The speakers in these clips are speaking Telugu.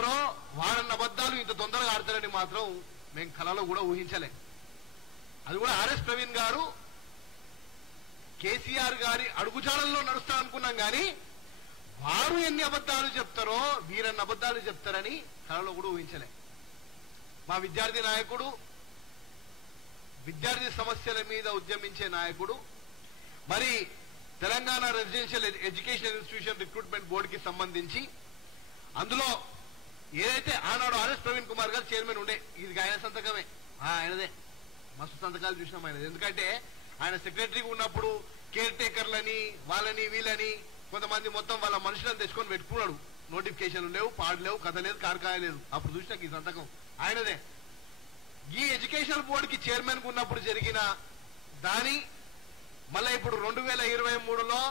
ఆడతారో వాడన్న అబద్ధాలు ఇంత తొందరగా ఆడతారని మాత్రం మేము కలలో కూడా ఊహించలే. అది కూడా ఆర్ఎస్ ప్రవీణ్ గారు కేసీఆర్ గారి అడుగుజాడల్లో నడుస్తా అనుకున్నాం కానీ వారు ఎన్ని అబద్ధాలు చెప్తారో వీరన్న అబద్ధాలు చెప్తారని కలలో కూడా ఊహించలే. మా విద్యార్థి నాయకుడు, విద్యార్థి సమస్యల మీద ఉద్యమించే నాయకుడు, మరి Telangana residential education institution recruitment బోర్డుకి సంబంధించి అందులో ఏదైతే ఆనాడు ఆర్ఎస్ ప్రవీణ్ కుమార్ గారు చైర్మన్ ఉండే, ఇది ఆయన సంతకమే, ఆయనదే. మస్తు సంతకాలు చూసినాం ఆయనది. ఎందుకంటే ఆయన సెక్రటరీగా ఉన్నప్పుడు కేర్ టేకర్లని వాళ్ళని వీళ్ళని కొంతమంది మొత్తం వాళ్ళ మనుషులను తెచ్చుకొని పెట్టుకున్నాడు. నోటిఫికేషన్లు లేవు, పాడు లేవు, కథ లేదు, కారకాయ లేదు. అప్పుడు చూసినాక ఈ సంతకం ఆయనదే. ఈ ఎడ్యుకేషనల్ బోర్డుకి చైర్మన్ ఉన్నప్పుడు జరిగిన దాని మళ్ళీ ఇప్పుడు 2023లో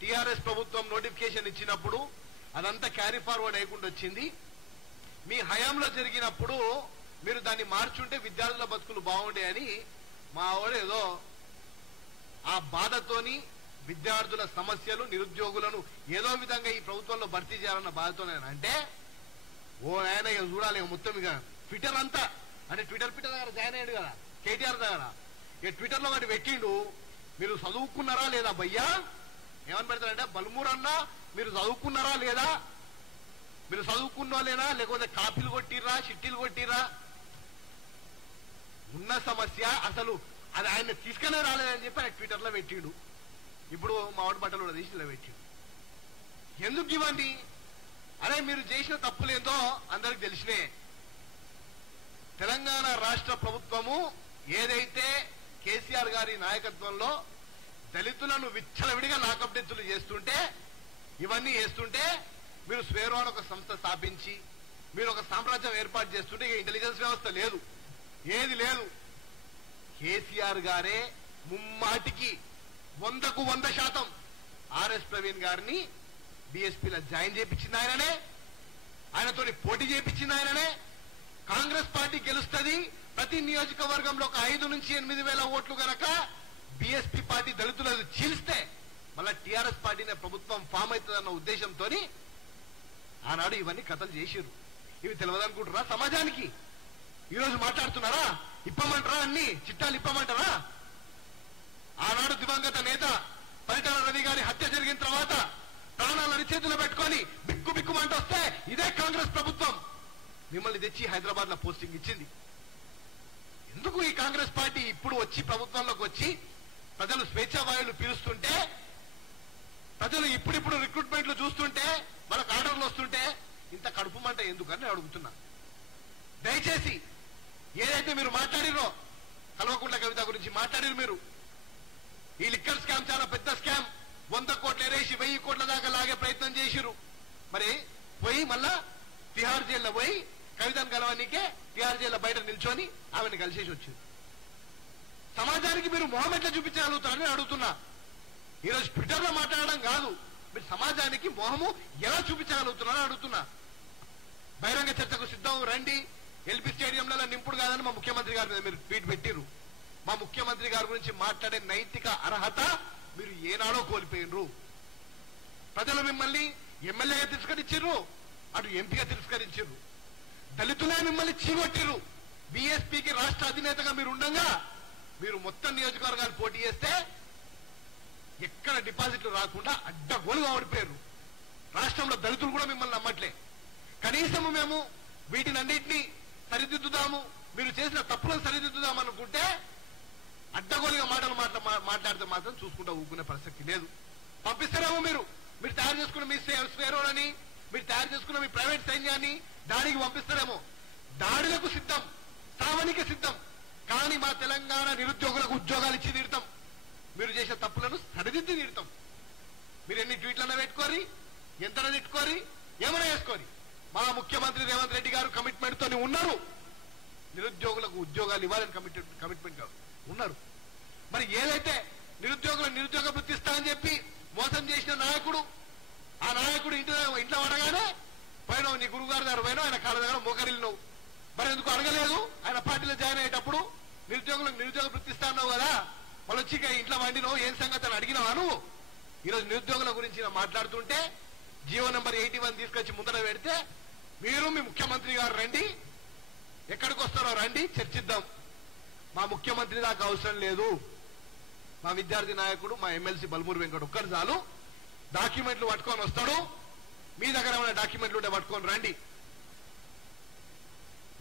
టిఆర్ఎస్ ప్రభుత్వం నోటిఫికేషన్ ఇచ్చినప్పుడు అదంతా క్యారీ ఫార్వర్డ్ అయ్యకుండా వచ్చింది. మీ హయాంలో జరిగినప్పుడు మీరు దాన్ని మార్చుంటే విద్యార్థుల బతుకులు బాగుండే అని మా వాడు ఏదో ఆ బాధతోని విద్యార్థుల సమస్యలు, నిరుద్యోగులను ఏదో విధంగా ఈ ప్రభుత్వంలో భర్తీ చేయాలన్న బాధతోనే. అంటే ఓ ఆయన ఇక చూడాలి మొత్తం ఇక ట్విట్టర్ అంతా, అంటే ట్విట్టర్ దగ్గర జాయిన్ అయ్యాడు కదా కేటీఆర్ దగ్గర, ఇక ట్విట్టర్ లో ఒకటి పెట్టిండు, మీరు చదువుకున్నారా లేదా భయ్యా, ఏమని పెడతారంటే బల్మూరన్నా మీరు చదువుకున్నారా లేదా, మీరు చదువుకున్నోలేనా లేకపోతే కాపీలు కొట్టిర్రా, చిట్టీలు కొట్టిర్రా. ఉన్న సమస్య అసలు అది ఆయన తీసుకునే రాలేదని చెప్పి ఆయన ట్విట్టర్ లో పెట్టిండు. ఇప్పుడు మామిడి బట్టలు కూడా తీసి ఇలా పెట్టిండు. ఎందుకు ఇవ్వండి? అరే మీరు చేసిన తప్పులేందో అందరికి తెలిసినే. తెలంగాణ రాష్ట్ర ప్రభుత్వము ఏదైతే కేసీఆర్ గారి నాయకత్వంలో దళితులను విచ్చలవిడిగా లాకప్ డెత్తులు చేస్తుంటే, ఇవన్నీ చేస్తుంటే మీరు స్వేరో అని ఒక సంస్థ స్థాపించి మీరు ఒక సామ్రాజ్యం ఏర్పాటు చేస్తుంటే ఇంటెలిజెన్స్ వ్యవస్థ లేదు, ఏది లేదు. కేసీఆర్ గారే ముమ్మాటికి 100కు 100% ఆర్ఎస్ ప్రవీణ్ గారిని బీఎస్పీలో జాయిన్ చేయించింది ఆయననే, ఆయనతో పోటీ చేయించింది ఆయననే. కాంగ్రెస్ పార్టీ గెలుస్తుంది, ప్రతి నియోజకవర్గంలో ఒక 5 నుంచి 8 వేల ఓట్లు గనక బీఎస్పీ పార్టీ దళితులను చీల్స్తే మళ్ళా టీఆర్ఎస్ పార్టీనే ప్రభుత్వం ఫామ్ అవుతుందన్న ఉద్దేశంతో ఆనాడు ఇవన్నీ కథలు చేసిరు. ఇవి తెలియదనుకుంటారా సమాజానికి? ఈరోజు మాట్లాడుతున్నారా? ఇప్పమంటారా? అన్ని చిట్టాలు ఇప్పమంటారా? ఆనాడు దివంగత నేత పరిటాల రవి గారి హత్య జరిగిన తర్వాత ప్రాణాలను చేతులు పెట్టుకొని బిక్కు బిక్కుమంట వస్తే ఇదే కాంగ్రెస్ ప్రభుత్వం మిమ్మల్ని తెచ్చి హైదరాబాద్ లో పోస్టింగ్ ఇచ్చింది. ఎందుకు ఈ కాంగ్రెస్ పార్టీ ఇప్పుడు వచ్చి ప్రభుత్వంలోకి వచ్చి ప్రజలు స్వేచ్ఛావాయులు పీలుస్తుంటే, ప్రజలు ఇప్పుడిప్పుడు రిక్రూట్మెంట్లు చూస్తుంటే, వాళ్ళకు ఆర్డర్లు వస్తుంటే ఇంత కడుపుమంట ఎందుకని అడుగుతున్నా. దయచేసి ఏదైతే మీరు మాట్లాడిరో కల్వకుంట్ల కవిత గురించి మాట్లాడిరు, మీరు ఈ లిక్కర్ స్కామ్ చాలా పెద్ద స్కామ్, 100 కోట్లు ఎరేసి 1000 కోట్ల దాకా లాగే ప్రయత్నం చేసిరు. మరి పోయి మళ్ళా తిహార్ జైల్లో పోయి కవితను కలవనీకే తిహార్ జైల్లో బయట నిల్చొని ఆమెను కలిసేసి వచ్చింది. సమాజానికి మీరు మొహం ఎట్లా చూపించగలుగుతారని అడుగుతున్నా. ఈరోజు ట్విట్టర్ లో మాట్లాడడం కాదు, మీరు సమాజానికి మొహము ఎలా చూపించగలుగుతున్నారని అడుగుతున్నా. బహిరంగ చర్చకు సిద్ధం రండి, ఎల్బీ స్టేడియంలలో నింపుడు కాదని మా ముఖ్యమంత్రి గారి మీద మీరు ట్వీట్ పెట్టిరు. మా ముఖ్యమంత్రి గారి గురించి మాట్లాడే నైతిక అర్హత మీరు ఏనాడో కోల్పోయినరు. ప్రజలు మిమ్మల్ని ఎమ్మెల్యేగా తిరస్కరించారు, అటు ఎంపీగా తిరస్కరించారు. దళితులే మిమ్మల్ని చీగొట్టిరు. బీఎస్పీకి రాష్ట్ర అధినేతగా మీరు ఉండగా మీరు మొత్తం నియోజకవర్గాలు పోటీ చేస్తే ఎక్కడ డిపాజిట్లు రాకుండా అడ్డగోలుగా ఓడిపోయారు. రాష్ట్రంలో దళితులు కూడా మిమ్మల్ని నమ్మట్లే. కనీసం మేము వీటినన్నింటినీ సరిదిద్దుదాము, మీరు చేసిన తప్పులను సరిదిద్దుదాం అనుకుంటే అడ్డగోలుగా మాట్లాడితే మాత్రం చూసుకుంటా ఊరుకునే ప్రసక్తి లేదు. పంపిస్తారేమో మీరు తయారు చేసుకున్న మీ స్వేరోలని, మీరు తయారు చేసుకున్న మీ ప్రైవేట్ సైన్యాన్ని దాడికి పంపిస్తారేమో. దాడులకు సిద్ధం, సావనికి సిద్ధం, కానీ మా తెలంగాణ నిరుద్యోగులకు ఉద్యోగాలు ఇచ్చి తీరుతాం. మీరు చేసే తప్పులను సరిదిద్ది తీరుతాం. మీరు ఎన్ని ట్వీట్లన్నా పెట్టుకోరి, ఎంతనా తిట్టుకోరి, ఏమైనా వేసుకోరి. మా ముఖ్యమంత్రి రేవంత్ రెడ్డి గారు కమిట్మెంట్ తోని ఉన్నారు. నిరుద్యోగులకు ఉద్యోగాలు ఇవ్వాలని కమిట్మెంట్ ఉన్నారు. మరి ఏదైతే నిరుద్యోగ వృత్తి ఇస్తా అని చెప్పి మోసం చేసిన నాయకుడు, ఆ నాయకుడు ఇంట్లో అడగానే పోయినావు, నీ గురువు గారి దగ్గర పోయినావు, ఆయన కాళ్ళ దగ్గర మోకరిల్లినావు. మరి ఎందుకు అడగలేదు? ఆయన పార్టీలో జాయిన్ అయ్యేటప్పుడు నిరుద్యోగ వృత్తి ఇస్తా అన్నావు కదా, వాళ్ళు వచ్చి ఇంట్లో వండినావు, ఏం సంగతి అని అడిగినావా నువ్వు? ఈరోజు నిరుద్యోగుల గురించి మాట్లాడుతుంటే జీవో నెంబర్ 81 తీసుకొచ్చి ముందర పెడితే మీరు మీ ముఖ్యమంత్రి గారు రండి, ఎక్కడికి వస్తారో రండి, చర్చిద్దాం. మా ముఖ్యమంత్రి దాకా అవసరం లేదు. మా విద్యార్థి నాయకుడు, మా ఎమ్మెల్సీ బల్మూరి వెంకట ఒక్కరు చాలు. డాక్యుమెంట్లు పట్టుకొని వస్తాడు. మీ దగ్గర ఏమైనా డాక్యుమెంట్లు ఉంటే పట్టుకొని రండి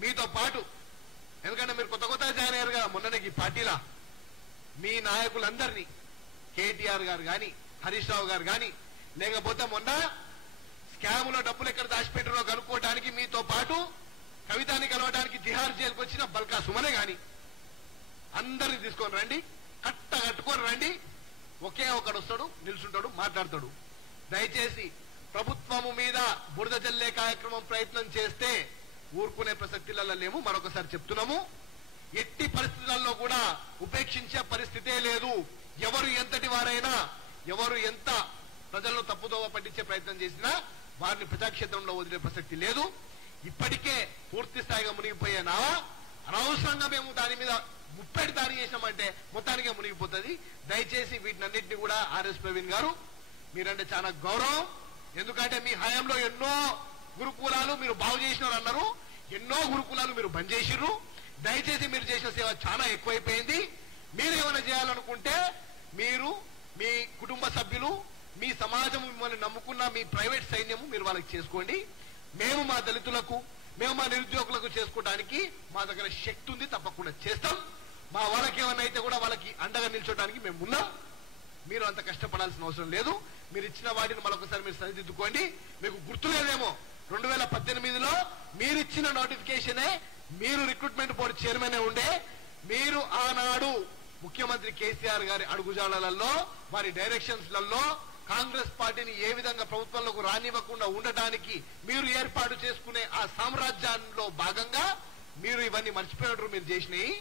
మీతో పాటు. ఎందుకంటే మీరు కొత్త కొత్తగా జాయిన్ అయ్యారు కదా మొన్ననే ఈ పార్టీలా. మీ నాయకులందరినీ కేటీఆర్ గారు కానీ, హరీష్ రావు గారు కానీ, లేకపోతే మొన్న స్కాములో డబ్బులు ఎక్కడ దాచిపెట్టారో కనుక్కోవడానికి మీతో పాటు కవితాన్ని కలవడానికి తిహార్ జైలుకు వచ్చిన బల్కా సుమనే గాని అందరిని తీసుకొని రండి, కట్టుకొని రండి. ఒకే ఒకడు వస్తాడు, నిల్చుంటాడు, మాట్లాడతాడు. దయచేసి ప్రభుత్వము మీద బురద జల్లే కార్యక్రమం ప్రయత్నం చేస్తే ఊరుకునే ప్రసక్తులలో లేము. మరొకసారి చెప్తున్నాము, ఎట్టి పరిస్థితులలో కూడా ఉపేక్షించే పరిస్థితే లేదు. ఎవరు ఎంతటి వారైనా, ఎవరు ఎంత ప్రజలను తప్పుదోవ పట్టించే ప్రయత్నం చేసినా వారిని ప్రజాక్షేత్రంలో వదిలే ప్రసక్తి లేదు. ఇప్పటికే పూర్తి స్థాయిగా మునిగిపోయే నావా అనవసరంగా మేము దాని మీద ముప్పేటి దాడి చేసినామంటే మొత్తానికే మునిగిపోతుంది. దయచేసి వీటినన్నింటినీ కూడా ఆర్ఎస్ ప్రవీణ్ గారు మీరంటే చాలా గౌరవం. ఎందుకంటే మీ హయాంలో ఎన్నో గురుకులాలు మీరు బాగు చేసినారు అన్నారు, ఎన్నో గురుకులాలు మీరు బంద్ చేసిర్రు. దయచేసి మీరు చేసిన సేవ చాలా ఎక్కువైపోయింది. మీరు ఏమైనా చేయాలనుకుంటే మీరు, మీ కుటుంబ సభ్యులు, మీ సమాజం మిమ్మల్ని నమ్ముకున్న మీ ప్రైవేట్ సైన్యము మీరు వాళ్ళకి చేసుకోండి. మేము మా దళితులకు, మేము మా నిరుద్యోగులకు చేసుకోవడానికి మా దగ్గర శక్తి ఉంది, తప్పకుండా చేస్తాం. మా వాళ్ళకి ఏమైనా అయితే కూడా వాళ్ళకి అండగా నిల్చోడానికి మేము ఉన్నాం. మీరు అంత కష్టపడాల్సిన అవసరం లేదు. మీరు ఇచ్చిన వాటిని మరొకసారి మీరు సరిదిద్దుకోండి. మీకు గుర్తులేదేమో 2018లో మీరిచ్చిన నోటిఫికేషనే, మీరు రిక్రూట్మెంట్ బోర్డు చైర్మన్ ఉండే, మీరు ఆనాడు ముఖ్యమంత్రి కేసీఆర్ గారి అడుగుజాడలలో, వారి డైరెక్షన్స్లలో కాంగ్రెస్ పార్టీని ఏ విధంగా ప్రభుత్వంలోకి రానివ్వకుండా ఉండటానికి మీరు ఏర్పాటు చేసుకునే ఆ సామ్రాజ్యంలో భాగంగా మీరు ఇవన్నీ మర్చిపోయినట్టు మీరు చేసినాయి.